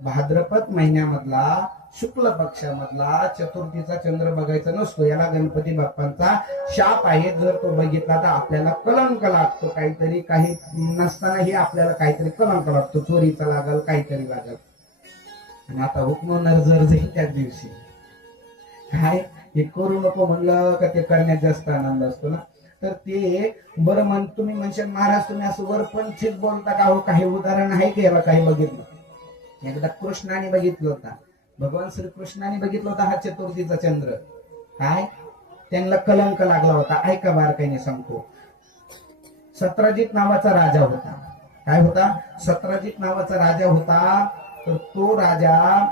भाद्रपद महिन्यामधला शुक्ल पक्षामधला चतुर्थीचा चंद्र बघायचा नसतो. याला गणपती बाप्पांचा शाप आहे. जर तो बघितला तर आपल्याला कलंक लागतो. काहीतरी काही नसतानाही आपल्याला काहीतरी कलंक लागतो. चोरीचा लागल, काहीतरी लागल. आणि आता हुकम नजर जाईल त्याच दिवशी. काय हे करू नको म्हणलं का ते करण्यात जास्त आनंद असतो ना. तर ते बरं तुम्ही म्हणशाल महाराज तुम्ही असं वरपंचित बोलता का? हो, काही उदाहरण आहे की याला? काही बघितलं. एकदा कृष्णाने बघितलं होता, भगवान श्रीकृष्णाने बघितलं होता हा चतुर्थीचा चंद्र. काय त्यांना कलंक लागला होता. ऐका बारकाईने सांगतो. सत्राजित नावाचा राजा होता. काय होता? सत्राजित नावाचा राजा होता. तर तो राजा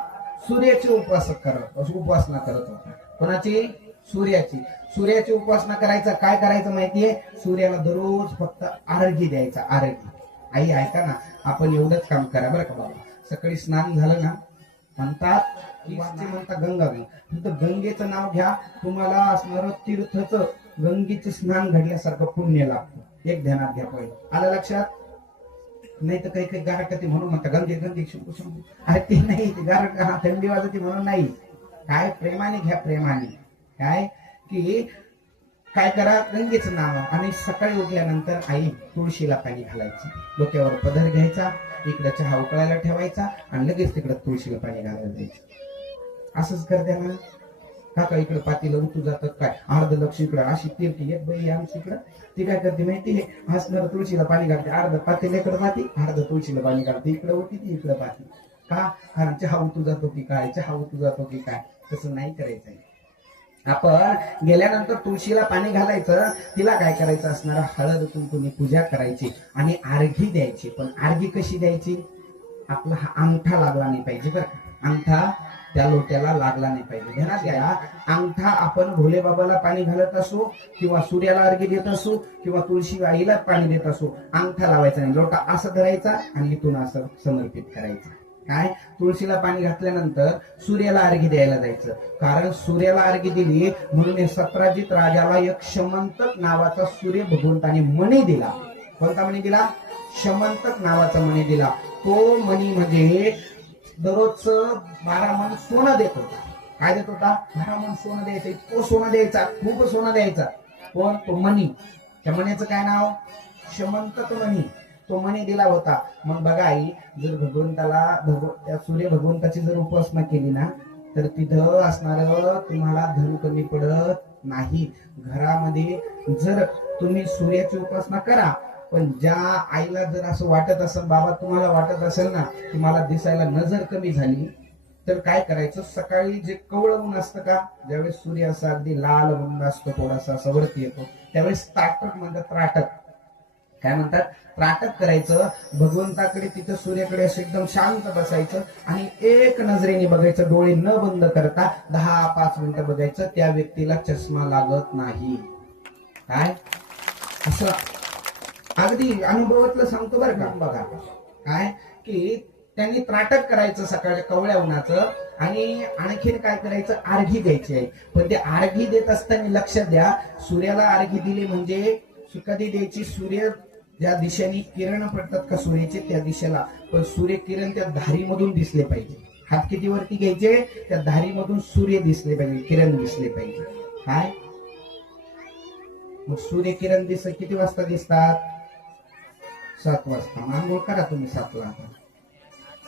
सूर्याची उपासना करत होता. कोणाची? सूर्याची. सूर्याची उपासना करायचा. काय करायचं माहितीये? सूर्याला दररोज फक्त आरगी द्यायचा. आरगी. आई ऐका ना, आपण एवढंच काम करा बरं का बाबा. सकाळी स्नान झालं ना, म्हणता गंगा. फक्त गंगेचं नाव घ्या, तुम्हाला असणार तीर्थच गंगेचं स्नान घडल्यासारखं पुण्य लागतं. एक ध्यानात घ्या. पहिले आलं लक्षात? नाही तर काही काही गारकती म्हणून म्हणता गंगे गंगे शंभू शंभू. अरे ते नाही, ते गारक थंडी वाजती म्हणून नाही. काय प्रेमाने घ्या, प्रेमाने. काय की काय करा, गंगेचं नाव. आणि सकाळी उठल्यानंतर आई तुळशीला पाणी घालायचं. डोक्यावर पदर घ्यायचा, इकडे चहा उकळायला ठेवायचा आणि लगेच तिकडे तुळशीला पाणी घालायला द्यायचं. असंच करते ना काका. इकडे पातीला उतू जातात काय, अर्ध लक्ष इकडं. अशी तिरकी एक बाई आमची इकडं, ती काय करते माहिती? हसणार तुळशीला पाणी घालते. अर्ध पातीला इकडे पाती, अर्ध तुळशीला पाणी घालते. इकडे उठी ती इकडे पाती. का? कारण चहा उतू जातो की काय, चहा उतू जातो की काय. तसं नाही करायचं. आपण गेल्यानंतर तुळशीला पाणी घालायचं. तिला काय करायचं असणार? हळद कुंकूने पूजा करायची आणि आर्घी द्यायची. पण आर्घी कशी द्यायची? आपला हा अंगठा लागला नाही पाहिजे बरं का. अंगठा त्या लोट्याला लागला नाही पाहिजे. ध्यानात घ्या. अंगठा आपण भोले बाबाला पाणी घालत असो किंवा सूर्याला अर्घ्य देत असो किंवा तुळशी आईला पाणी देत असो, अंगठा लावायचा नाही. लोटा असं धरायचा आणि इथून असं समर्पित करायचं. काय? तुळशीला पाणी घातल्यानंतर सूर्याला अर्घ्य द्यायला जायचं. कारण सूर्याला अर्घ्य दिली म्हणून सत्राजित राजाला एक शमंतक नावाचा सूर्य भगवंताने मणी दिला. कोणता मणी दिला? शमंतक नावाचा मणी दिला. तो मणी म्हणजे दररोज 12 मन सोनं देत होता. काय देत होता? 12 मन सोनं द्यायचं. इतकं सोनं द्यायचा, खूप सोनं द्यायचा. कोण? तो मणी. त्या मणीचं काय नाव? शमंतक मणी. तो मणी दिला होता. मग बघा आई, जर भगवंताला त्या सूर्य भगवंताची जर उपासना केली ना, तर तिथं असणार तुम्हाला धन कमी पडत नाही. घरामध्ये जर तुम्ही सूर्याची उपासना करा, पण ज्या आईला जर असं वाटत असेल, बाबा तुम्हाला वाटत असेल ना की मला दिसायला नजर कमी झाली, तर काय करायचं? सकाळी जे कवळं ऊन असतं का, ज्यावेळेस सूर्य असा अगदी लाल ऊन असतो, थोडासा असा वरती येतो, त्यावेळेस त्राटक म्हणतात. त्राटक काय म्हणतात? त्राटक करायचं. भगवंताकडे तिथं सूर्याकडे असं एकदम शांत बसायचं आणि एक नजरेने बघायचं. डोळे न बंद करता 10-5 मिनिटं बघायचं. त्या व्यक्तीला चष्मा लागत नाही. काय? असं अगदी अनुभवातलं सांगतो बरं का. बघा काय की त्यांनी त्राटक करायचं सकाळच्या कवळ्या उन्हाचं. आणि आणखीन काय करायचं? आर्घी द्यायची आहे. पण ते आर्घी देत असताना लक्षात द्या, सूर्याला आर्घी दिली म्हणजे कधी द्यायची? सूर्य ज्या दिशेने किरण पडतात का सूर्याचे, त्या दिशेला. पण सूर्य किरण त्या धारीमधून दिसले पाहिजे. हात किती वरती घ्यायचे? त्या धारीमधून सूर्य दिसले पाहिजे, किरण दिसले पाहिजे. काय? मग सूर्य किरण किती वाजता दिसतात? 7 वाजता. आंघोळ करा तुम्ही 7ला.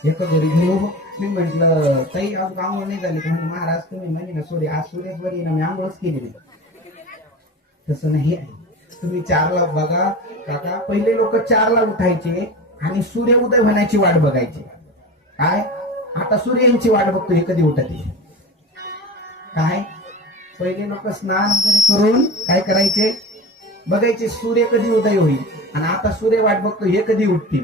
एक घरी घेऊ. मी म्हंटल ताई आज आंघोळ नाही झाली का? महाराज तुम्ही म्हणजे ना सूर्य आज सूर्यच बरी ना, मी आंघोळच केली नाही. तसं नाही आहे. तुम्ही 4ला बघा काका. पहिले लोक 4ला उठायचे आणि सूर्य उदय होण्याची वाट बघायची. काय? आता सूर्यांची वाट बघतो हे कधी उठत. काय? पहिले लोक स्नान वगैरे करून काय करायचे? बघायचे सूर्य कधी उदय होईल. आणि आता सूर्य वाट बघतो हे कधी उठतील.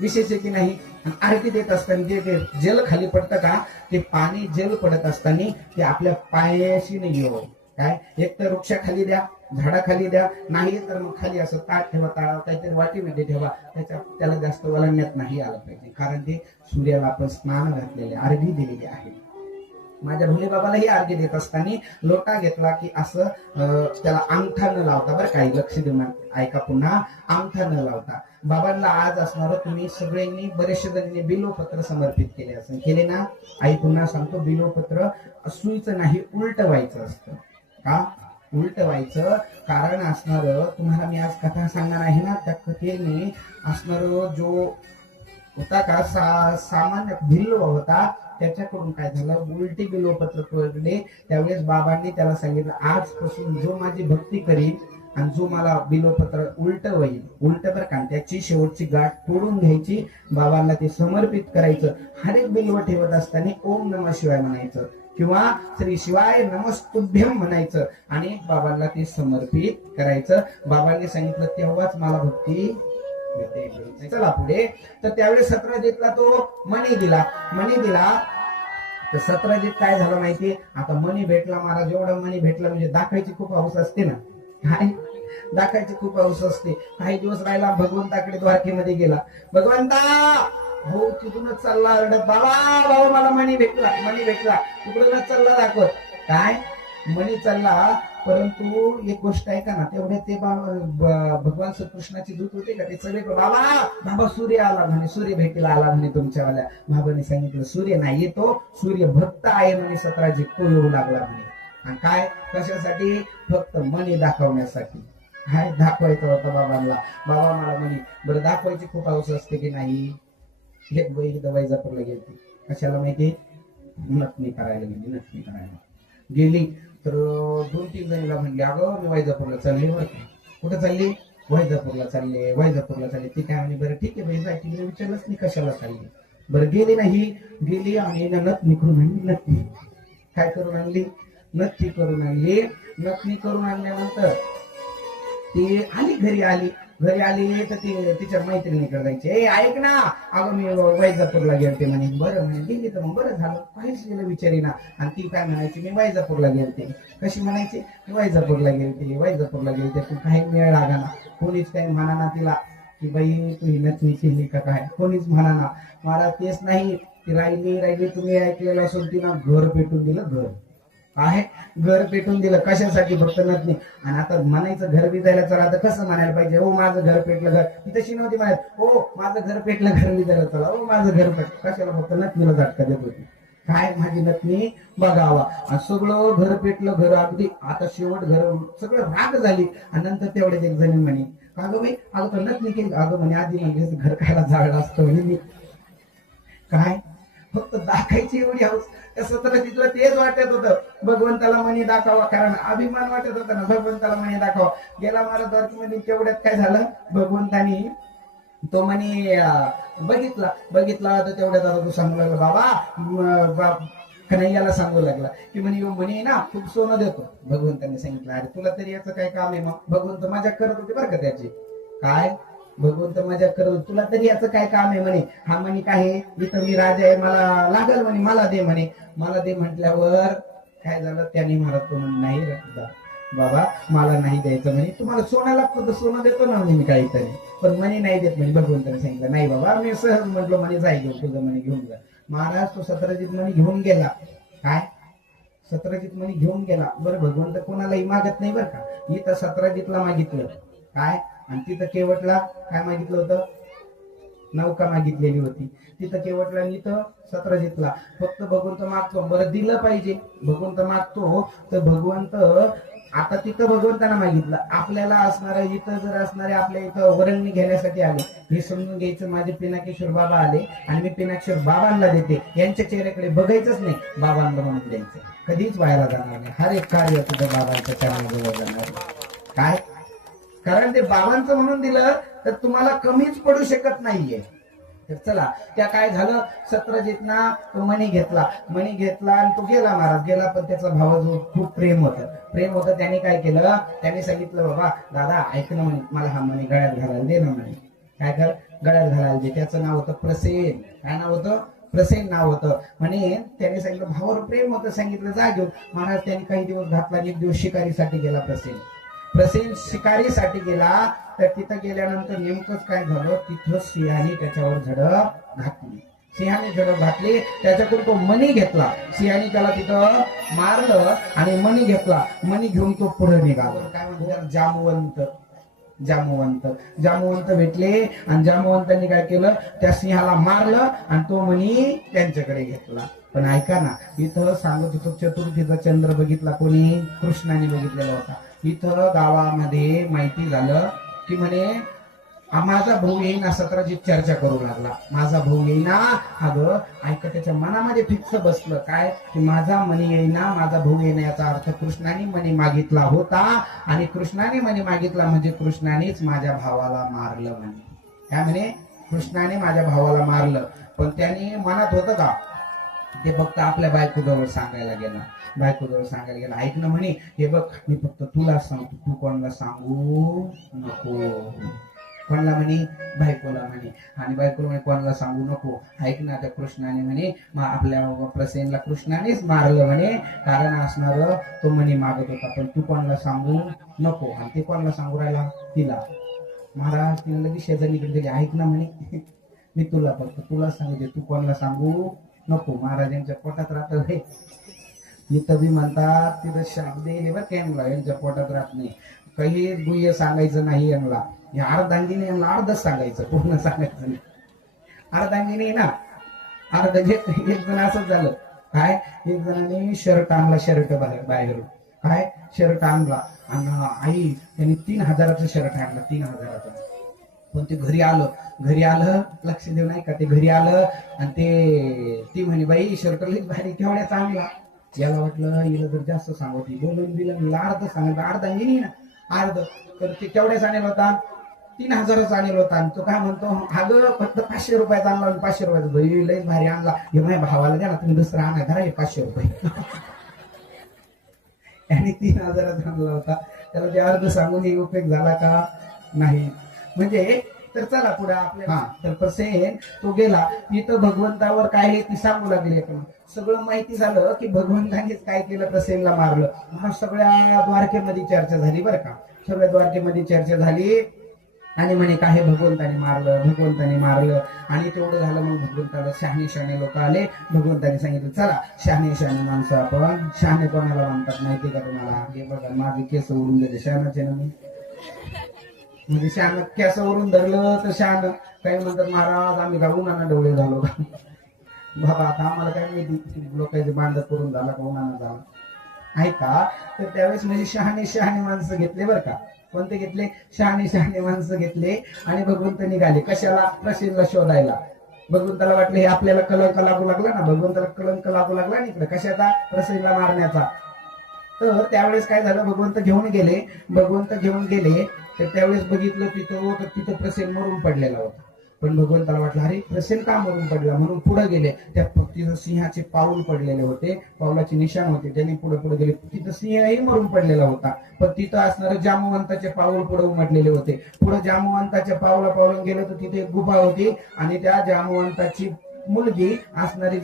विशेष आहे की नाही? आरती देत असताना जे जल खाली पडतं का, ते पाणी जल पडत असताना ते आपल्या पायाशी नाही येऊ. काय? एक तर वृक्षाखाली द्या, झाडाखाली द्या, नाही तर मग खाली असं ताट ठेवा, काहीतरी वाटीमध्ये ठेवा. त्याला जास्त वळणण्यात नाही आलं पाहिजे. कारण ते सूर्याला आपण स्नान घातलेले, अर्घी दिलेली आहे. माझ्या भोले बाबालाही अर्घ्य देत असताना लोटा घेतला की असं त्याला अंगठा न लावता, बरं काही लक्ष देऊन ऐका पुन्हा, अंगठा न लावता बाबांना आज असणार तुम्ही सगळ्यांनी बरेचशे जणांनी बिलोपत्र समर्पित केले असेल, केले ना? आई पुन्हा सांगतो, बिलोपत्र सुईचं नाही उलट व्हायचं असतं. का उलट व्हायचं? कारण असणार तुम्हाला मी आज कथा सांगणार आहे ना, त्या कथेने असणार जो होता का सामान्य भिल्लो होता त्याच्याकडून काय झालं, उलटी बिलोपत्र पडले. त्यावेळेस बाबांनी त्याला सांगितलं, आजपासून जो माझी भक्ती करील आणि जो मला बिलोपत्र उलट होईल, उलट बरं का, त्याची शेवटची गाठ तोडून घ्यायची, बाबांना ते समर्पित करायचं. हर एक बिल्व ठेवत असताना ओम नमः शिवाय म्हणायचं किंवा श्री शिवाय नमस्तुभ्यम म्हणायचं आणि बाबांना ते समर्पित करायचं. बाबांनी सांगितलं तेव्हाच मला भक्ती. चला पुढे. तर त्यावेळेस सतराजितला तो मणी दिला, मणी दिला. तर सतराजित काय झालं माहितीये, आता मणी भेटला महाराज, एवढा मणी भेटला म्हणजे दाखायची खूप हौस असते ना, काय दाखायची खूप हौस असते. काही दिवस राहिला, भगवंताकडे द्वारकेमध्ये गेला. भगवंता हो तिथूनच चालला रडत, बाबा बाबा मला मणी भेटला, मणी भेटला. तिकडूनच चालला दाखवत, काय मणी चालला. परंतु एक गोष्ट आहे का ना, तेवढ्या ते भगवान श्रीकृष्णाची दूत होते का, ते सगळे बाबा बाबा सूर्य आला म्हणे, सूर्य भेटीला आला म्हणे तुमच्यावाल्या. बाबांनी सांगितलं सूर्य नाही येतो, सूर्य भक्त आहे म्हणे, 17 तो येऊ लागला म्हणे. आणि काय कशासाठी? फक्त मणी दाखवण्यासाठी. काय दाखवायचं होतं बाबांना. बाबा मला मणी, बरं दाखवायची खूप हौस असते की नाही? एक बाई वैजापूरला गेली, कशाला माहिती? नथनी करायला गेली, नथनी करायला गेली. तर 2-3 जणीला म्हणले, अगं मी वैजापूरला चालले. बरं कुठं चालली? वैजापूरला चालले, वैजापूरला चालले. ती काय म्हणे, बरं ठीक आहे बाई जायची, मी विचारलंच नाही कशाला चालली. बरं गेली नाही, गेली आणि नथनी करून आणली. नथनी काय करून आणली? नथनी करून आणली. नथनी करून आणल्यानंतर ती आली घरी, आली घरी आली तर ती तिच्या मैत्रिणीकडे जायची. ए ऐक ना, अगं मी वैजापूरला गेलते म्हणे. बरं म्हणे, गेली तर मग बरं झालं, काहीच गेलं विचारी ना. आणि ती काय म्हणायची, मी वैजापूरला गेलते. कशी म्हणायची? मी वैजापूरला गेलते, वैजापूरला गेलते. तू काही वेळ लागा ना, कोणीच काही म्हणा ना तिला की बाई तू ही नथनी केली का काय, कोणीच म्हणा ना. मला तेच नाही, ती राहिली तुम्ही ऐकलेलं असून तिनं घर पेटून दिलं. घर आहे, घर पेटून दिलं. कशासाठी? फक्त नथनी. आणि आता म्हणायचं घर विजायला चला, तर कसं म्हणायला पाहिजे? हो माझं घर पेटलं. घर ती तशी नव्हती म्हणायत, हो माझं घर पेटलं, घर विजायला चला, हो माझं घर पेटलं. कशाला? फक्त नथनीला झटका देत होती. काय माझी नथनी बघावा. आणि सगळं घर पेटलं, घर अगदी आता शेवट घर सगळं राग झाली. आणि नंतर तेवढ्याच एक जणी म्हणे, अगं बाई अगं तर नथनी केली. अगं म्हणे आधी म्हणजे घर खायला जाळलं असतं म्हणे मी. काय फक्त दाखायची एवढी हौस. त्या 17 तेच वाटत होतं, भगवंताला मणी दाखवा. कारण अभिमान वाटत होता ना, भगवंताला मणी दाखवा. गेला महाराज द्वारकेमध्ये. तेवढ्यात काय झालं, भगवंतानी तो मणी बघितला तर तेवढ्यात आता तो सांगू लागला, बाबा कन्हैयाला सांगू लागला की म्हणे मणी ना खूप सोनं देतो. भगवंतांनी सांगितलं, अरे तुला तरी याचं काय काम आहे? मग भगवंत मजा करत होते बरं का त्याची. काय भगवंत मजा करत, तुला तरी याचं काय काम आहे म्हणे. हा म्हणे काय, इथं मी राजा आहे, मला लागल म्हणे, मला दे म्हणे. मला दे म्हटल्यावर काय झालं, त्याने मला तो म्हणे नाही बाबा मला नाही द्यायचं म्हणे. तुम्हाला सोनं लागतं तर सोनं देतो ना म्हणे मी काहीतरी, पण म्हणे नाही देत म्हणे. भगवंताने सांगितलं नाही बाबा, मी सहज म्हटलं म्हणे जाय घेऊन, तुझं म्हणे घेऊन जा. महाराज तो 17 म्हणे घेऊन गेला. काय 17 म्हणे घेऊन गेला. बरं भगवंत कोणालाही मागत नाही बरं का. इथं 17 मागितलं काय, आणि तिथं केवटला काय मागितलं होतं? नौका मागितलेली होती. तिथं केवटला आणि इथं 17 फक्त भगवंत मागतो. बरं दिलं पाहिजे, भगवंत मागतो तर भगवंत आता तिथं भगवंताना मागितलं. आपल्याला असणारे इथं जर असणारे आपल्या इथं वरंगणी घेण्यासाठी आले, हे समजून घ्यायचं माझे पिनाकेश्वर बाबा आले आणि मी पिनाकेश्वर बाबांना देते. यांच्या चेहऱ्याकडे बघायचंच नाही, बाबांना म्हणून द्यायचं. कधीच व्हायला जाणार नाही. हर एक कार्य तुझं बाबांच्या चरणाजवळ जाणार. काय कारण ते बाबांचं म्हणून दिलं तर तुम्हाला कमीच पडू शकत नाहीये. तर चला, त्या काय झालं, 17 तो मणी घेतला आणि तो गेला. महाराज गेला, पण त्याचा भावाजवळ खूप प्रेम होतं. त्याने काय केलं, त्याने सांगितलं, बाबा दादा ऐक ना म्हणे, मला हा मणी गळ्यात घालायला दे ना म्हणे. काय कर, गळ्यात घालायला दे. त्याचं नाव होतं प्रसेन. काय नाव होतं? प्रसेन नाव होतं म्हणे. त्याने सांगितलं, भावावर प्रेम होतं, सांगितलं जा घेऊन. महाराज त्याने काही दिवस घातला, एक दिवस शिकारीसाठी गेला. प्रसेन शिकारीसाठी गेला. तर तिथं गेल्यानंतर नेमकंच काय झालं, तिथं सिंहाने त्याच्यावर झडप घातली. सिंहाने झडप घातली, त्याच्याकडून तो मणी घेतला. सिंहाने त्याला तिथं मारलं आणि मणी घेतला. मणी घेऊन तो पुढे निघाला. काय म्हणतात, जामवंत. जामवंत जामवंत भेटले आणि जामवंतांनी काय केलं, त्या सिंहाला मारलं आणि तो मणी त्यांच्याकडे घेतला. पण ऐका ना, इथं सांगत होतो चतुर्थीचा चंद्र बघितला कोणी, कृष्णाने बघितलेला होता. इथं गावामध्ये माहिती झालं की म्हणे माझा भाऊ येईना, सतराची चर्चा करू लागला. माझा भाऊ येईना. अगं ऐका, त्याच्या मनामध्ये फिक्स बसलं काय की माझा मणी येईना, माझा भाऊ येईना. याचा अर्थ कृष्णाने मणी मागितला होता आणि कृष्णाने मणी मागितला म्हणजे कृष्णानेच माझ्या भावाला मारलं म्हणे. काय म्हणे, कृष्णाने माझ्या भावाला मारलं. पण त्याने मनात होतं का ते फक्त आपल्या बायकोजवळ सांगायला गेला. बायकोजवळ सांगायला गेला, ऐक ना म्हणे, हे बघ मी फक्त तुला सांगतो, तू कोणाला सांगू नको. कोणाला म्हणे, बायकोला म्हणे. आणि बायकोला म्हणे कोणाला सांगू नको. ऐक ना, त्या कृष्णाने म्हणे आपल्या प्रसेनला कृष्णानेच मारलं म्हणे, कारण असणार तो म्हणे मागत होता, पण तू कोणाला सांगू नको. आणि ते कोणाला सांगू राहिला, तिला. महाराज तिने लगेच शेजारीकडे गेली, ऐक ना म्हणे, मी तुला फक्त तुला सांगते, तू कोणाला सांगू नको. महाराजांच्या पोटात राहत हे इथं बी म्हणतात, तिथं शाप देईल बरं यांना, यांच्या पोटात राहत नाही. काही गुह्य सांगायचं नाही यांना. या अर्धांगीने यांना अर्धच सांगायचं, पूर्ण सांगायचं नाही. अर्धांगीने ना अर्ध एक जण असंच झालं. काय, एक जणांनी शर्ट आणला, शर्ट बाहेरून काय शर्ट आणला आणि आई त्यांनी 3000चं शर्ट आणलं, 3000चं. पण ते घरी आलं लक्ष देऊ नाही का, ते घरी आलं आणि ती म्हणे बाई शर्ट लई भारी केवढ्याचा आणला. याला वाटलं हिला जर जास्त सांगत, बोलून दिलं मला अर्ध सांगितलं, अर्धा गेली ना अर्ध. तर ते केवढ्याच आणेल होता, 3000च आणेल होता. आणि तो काय म्हणतो, अगं फक्त 500 रुपयाचा आणला. 500 रुपयाचा भाई लईच भारी आणला, हे माझ्या भावाला द्या ना, तुम्ही दुसरा आणा धरा, हे 500 रुपये. आणि 3000चा आणला होता. त्याला ते अर्ध सांगून उपयोग झाला का नाही. म्हणजे तर चला पुढे आपल्या तर प्रसेन तो गेला. इथं भगवंतावर काय हे ती सांगू लागली. सगळं माहिती झालं की भगवंतानेच काय केलं, प्रसेनला मारलं. मग सगळ्या द्वारकेमध्ये चर्चा झाली बरं का, सगळ्या द्वारकेमध्ये चर्चा झाली. आणि म्हणे काय भगवंताने मारलं. आणि तेवढं झालं. मग भगवंताला शहाणे लोक आले. भगवंताने सांगितलं, चला शहाणे माणसं आपण. शहाणे कोणाला म्हणतात माहिती का तुम्हाला, हे बघा माझे केस उडून गेले, शहाणाचे ना मी. म्हणजे शहाण केसावरून धरलं तर शहाण. काही म्हणतात महाराज आम्ही का उन्हानं डोळे झालो का. बाबा आता आम्हाला काय माहिती लोकांचे बांध करून झाला का उन्हानं झाला. ऐका, तर त्यावेळेस म्हणजे शहाणे माणसं घेतले बरं का. कोणते घेतले, शहाणे माणसं घेतले. आणि भगवंत निघाले कशाला, प्रसेनला शोधायला. भगवंताला वाटलं हे आपल्याला कलंक लागू लागला ना, भगवंताला कलंक लागू लागला ना इकडे कशाचा, प्रसेनला मारण्याचा. तर त्यावेळेस काय झालं, भगवंत घेऊन गेले. तर त्यावेळेस बघितलं तिथं प्रसेन मरून पडलेला होता. पण भगवंताला वाटलं अरे प्रसेन का मरून पडला, म्हणून पुढे गेले. त्या तिथं सिंहाचे पाऊल पडलेले होते, पावलाचे निशाण होते. त्यांनी पुढे गेले. तिथं सिंहही मरून पडलेला होता. पण तिथं असणारे जामवंताचे पाऊल पुढे उमटलेले होते. पुढे जामवंताच्या पावला गेले तर तिथे एक गुफा होती. आणि त्या जामवंताची मुलगी असणारी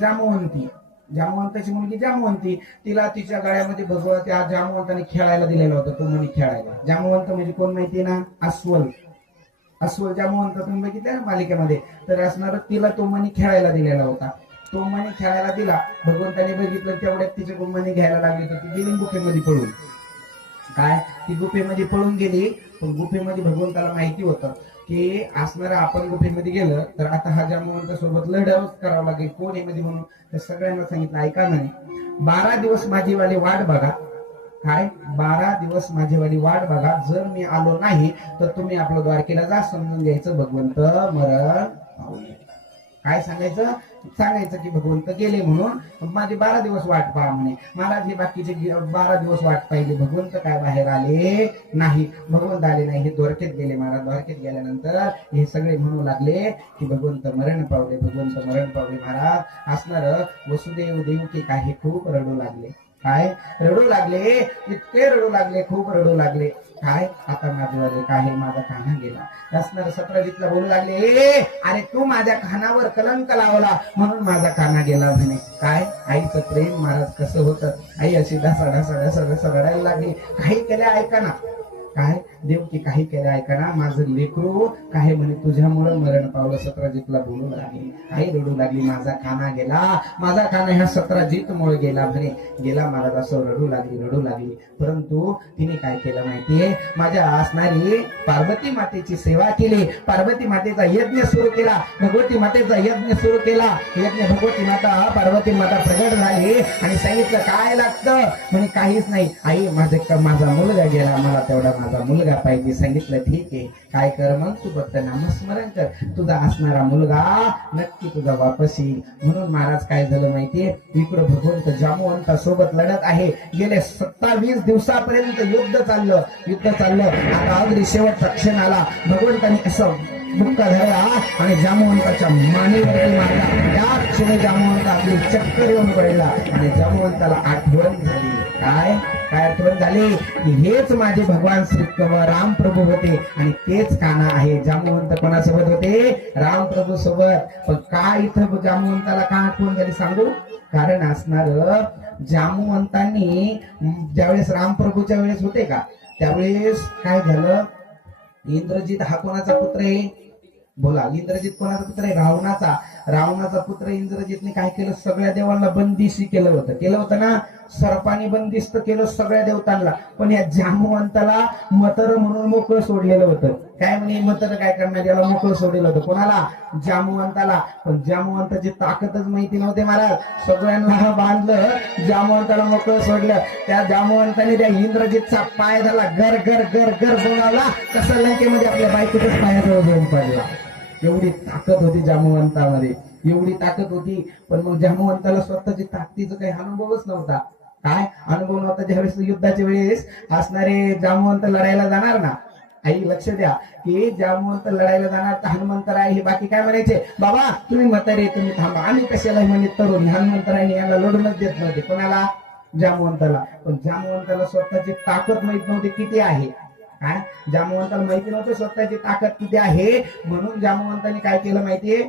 जामवंताची मुलगी जामवंती, तिला तिच्या गळ्यामध्ये त्या जामवंताने खेळायला दिलेला होता. तो म्हणे खेळायला. जामवंत म्हणजे कोण माहितीये ना, अस्वल जामवंत तुम्ही बघितलं ना मालिकेमध्ये. तर असणार तिला तो मणी खेळायला दिलेला होता. तो मणी खेळायला दिला. भगवंताने बघितलं तेवढ्यात तिचे मणी घ्यायला लागली. तर ती गेली गुफेमध्ये पळून. ती गुफेमध्ये पळून गेली. पण गुफेमध्ये भगवंताला माहिती होतं की असणारा आपण गुफेमध्ये गेलं तर आता हा जामवंत सोबत लढावच करावं लागेल, कोण आहे मध्ये म्हणून. तर सगळ्यांना सांगितलं ऐका म्हणे, 12 दिवस माझी वाली वाट बघा. काय, 12 दिवस माझी वाली वाट बघा. जर मी आलो नाही तर तुम्ही आपलं द्वारकेला जा, समजून घ्यायचं भगवंत मरण पावले. काय सांगायचं की भगवंत गेले म्हणून माझे 12 दिवस वाट पहा म्हणे. महाराज हे बाकीचे 12 दिवस वाट पाहिली, भगवंत काय बाहेर आले नाही. भगवंत आले नाही, हे द्वारकेत गेले. महाराज द्वारकेत गेल्यानंतर हे सगळे म्हणू लागले की भगवंत मरण पावले. महाराज असणार वसुदेव देवकी काय हे खूप रडू लागले. इतके रडू लागले, खूप रडू लागले. काय, आता माझे काय माझा कान्हा गेला. असणार सतराजितला बोलू लागले, अरे तू माझ्या कानावर कलंक लावला म्हणून माझा कान्हा गेला म्हणे. काय, आईचं प्रेम महाराज कसं होतं. आई अशी ढसा रडायला लागली. काही केल्या ऐका ना. काय, देव की काही केलं ऐका ना, माझं लेकरू काही म्हणे तुझ्यामुळे मरण पावलं. सत्राजितला बोलू लागली, आई रडू लागली, माझा काना गेला, माझा काना ह्या सत्राजितमुळे गेला म्हणे, गेला महाराज असं रडू लागली. परंतु तिने काय केलं माहितीये, माझ्या असणारी पार्वती मातेची सेवा केली, पार्वती मातेचा यज्ञ सुरू केला, भगवती मातेचा यज्ञ सुरू केला. यज्ञ भगवती माता पार्वती माता प्रगट झाली आणि सांगितलं काय लागतं म्हणे, काहीच नाही आई, माझा मुलगा गेला, मला तेवढा माझा मुलगा पाहिजे. सांगितलं ठीक आहे, काय कर मग, तू फक्त नामस्मरण कर, तुझा असणारा मुलगा नक्की तुझा वापस येईल. म्हणून महाराज काय झालं माहितीये, इकडं भगवंत जांबुवंता सोबत लढत आहे. गेले 27 दिवसापर्यंत युद्ध चाललं. आता अगदी शेवटचा क्षण आला, भगवंतानी असं बुक्का धरला आणि जांबुवंताच्या मानेवरती मारला. त्या क्षणी जांबुवंत आपली चक्कर येऊन पडला आणि जांबुवंताला आठवण झाली. काय आठवण झाली की हेच माझे भगवान श्री राम प्रभू होते आणि तेच काना आहे. जांबुवंत कोणासोबत होते, राम प्रभू सोबत. पण काय इथं जांबुवंताला का आठवण झाली सांगू, कारण असणार जांबुवंतांनी ज्यावेळेस रामप्रभूच्या वेळेस होते का, त्यावेळेस काय झालं, इंद्रजित हा कोणाचा पुत्र आहे, बोला, इंद्रजित कोणाचा पुत्र आहे, रावणाचा पुत्र. इंद्रजितने काय केलं, सगळ्या देवांना बंदिशी केलं होतं ना, सर्पाने बंदिस्त केलं सगळ्या देवतांना. पण या जांबुवंताला मतर म्हणून मोकळं सोडलेलं होतं. काय म्हणे, मतर काय करणार, याला मोकळं सोडलेलं होतं. कोणाला, जांबुवंताला. पण जांबुवंताची ताकदच माहिती नव्हते महाराज, सगळ्यांना बांधलं, जांबुवंताला मोकळं सोडलं. त्या जांबुवंताने त्या इंद्रजितचा पाय झाला गर गर गर गर बोलावला, कसं लंकेमध्ये आपल्या बायकोच्याच पायाजवळ जाऊन पडला. एवढी ताकद होती जांबुवंतामध्ये, एवढी ताकद होती. पण मग जांबुवंताला स्वतःची ताकदीचा काही अनुभवच नव्हता. काय अनुभव नव्हता. ज्यावेळेस युद्धाच्या वेळेस असणारे जांबुवंत लढायला जाणार ना, आई लक्ष द्या की जांबुवंत लढायला जाणार तर हनुमंतराय हे बाकी काय म्हणायचे, बाबा तुम्ही म्हातारे तुम्ही थांबा, आम्ही कशाला म्हणे तरुण. हनुमंतरायने याला लढूनच देत नव्हते. कोणाला, जांबुवंताला. पण जांबुवंताला स्वतःची ताकद माहित नव्हती किती आहे. काय, जांबुवंताला माहिती नव्हतं स्वतःची ताकद किती आहे. म्हणून जांबुवंताने काय केलं माहितीये,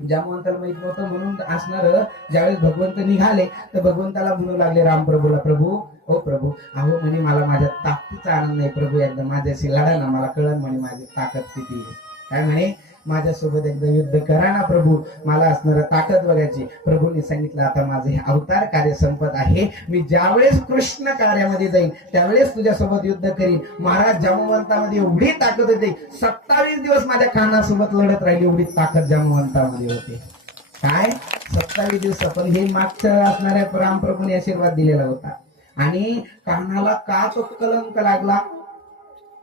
जांबुवंताला माहित नव्हतं. म्हणून असणार ज्यावेळेस भगवंत निघाले तर भगवंताला म्हणू लागले रामप्रभूला, प्रभू ओ प्रभू, अहो म्हणे मला माझ्या ताकदीचा आनंद नाही प्रभू, एकदा माझ्याशी लढा ना, मला कळण म्हणे माझी ताकद किती आहे. काय म्हणे, माझ्यासोबत एकदा युद्ध करा ना प्रभू, मला असणार ताकद बघायची. प्रभूंनी सांगितलं आता माझे हे अवतार कार्य संपत आहे, मी ज्यावेळेस कृष्ण कार्यामध्ये जाईल त्यावेळेस तुझ्यासोबत युद्ध करीन. महाराज जांबुवंतामध्ये एवढी ताकद होती, 27 दिवस माझ्या कानासोबत लढत राहिली, एवढी ताकद जांबुवंतामध्ये होती. काय 27 दिवस. पण हे मागच्या असणाऱ्या रामप्रभूने आशीर्वाद दिलेला होता. आणि कानाला का तो कलंक लागला,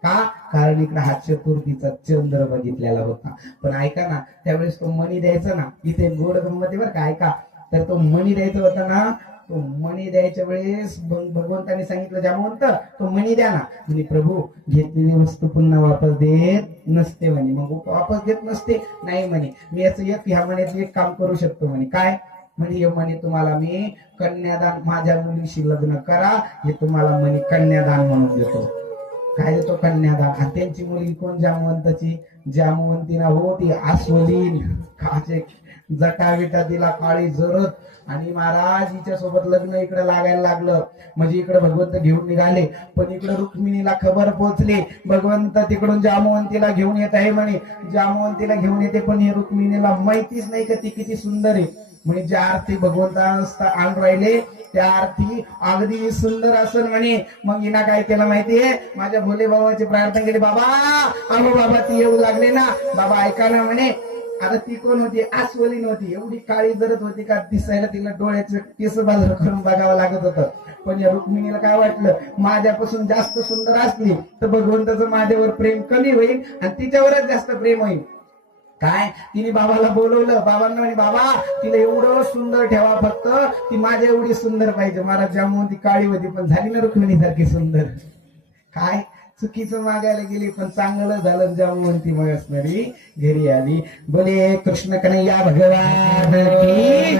का, कारण इकडे हा चतुर्थीचा चंद्र बघितलेला होता. पण ऐका ना, त्यावेळेस तो मणी द्यायचा ना, इथे गोड गंमत बरं का, ऐका, तर तो मणी द्यायचा होता ना, तो मणी द्यायच्या वेळेस भगवंताने सांगितलं, जांबुवंत तो मणी द्या ना. म्हणे प्रभू घेतलेली वस्तू पुन्हा वापस देत नसते म्हणे. मग वापस देत नसते, नाही म्हणे, मी याचं ह्या महिन्यात एक काम करू शकतो म्हणे. काय म्हणे, हे म्हणे तुम्हाला मी कन्यादान, माझ्या मुलीशी लग्न करा, हे तुम्हाला म्हणे कन्यादान म्हणून देतो. काय देतो, कन्यादान. आणि त्यांची मुलगी कोण, जांबुवंताची, जांबुवंतीना होती आस्वलीन, काचे जटाविटा तिला काळी जरत. आणि महाराज हिच्या सोबत लग्न इकडे लागायला लागलं. म्हणजे इकडे भगवंत घेऊन निघाले, पण इकडे रुक्मिणीला खबर पोहोचली, भगवंत तिकडून जांबुवंतीला घेऊन येत आहे म्हणे. जांबुवंतीला घेऊन येते, पण हे रुक्मिणीला माहितीच नाही का ती किती सुंदर आहे. म्हणजे ज्या अर्थी भगवंता आणून राहिले त्या अर्थी अगदी सुंदर असेल म्हणे. मग हिना काय केलं माहितीये, माझ्या भोले बाबाची प्रार्थना केली, बाबा अहो बाबा ती येऊ लागले ना, बाबा ऐका ना म्हणे. आता ती कोण होती, आस्वली नव्हती, एवढी काळी जरत होती का दिसायला तिला डोळ्याचं केस बाजूला करून बघावं लागत होतं. पण या रुक्मिणीला काय वाटलं, माझ्यापासून जास्त सुंदर असली तर भगवंताचं माझ्यावर प्रेम कमी होईल आणि तिच्यावरच जास्त प्रेम होईल. काय, तिने बाबाला बोलवलं, बाबांना म्हणे बाबा तिला एवढं सुंदर ठेवा, फक्त ती माझ्या एवढी सुंदर पाहिजे. महाराज जांबुवंती काळी होती पण झाली ना रुक्मिणी सारखी सुंदर. काय चुकीचं मागायला गेली पण चांगलं झालं, जांबुवंती मग असणारी घरी आली. बोले कृष्ण कन्हैया भगवान की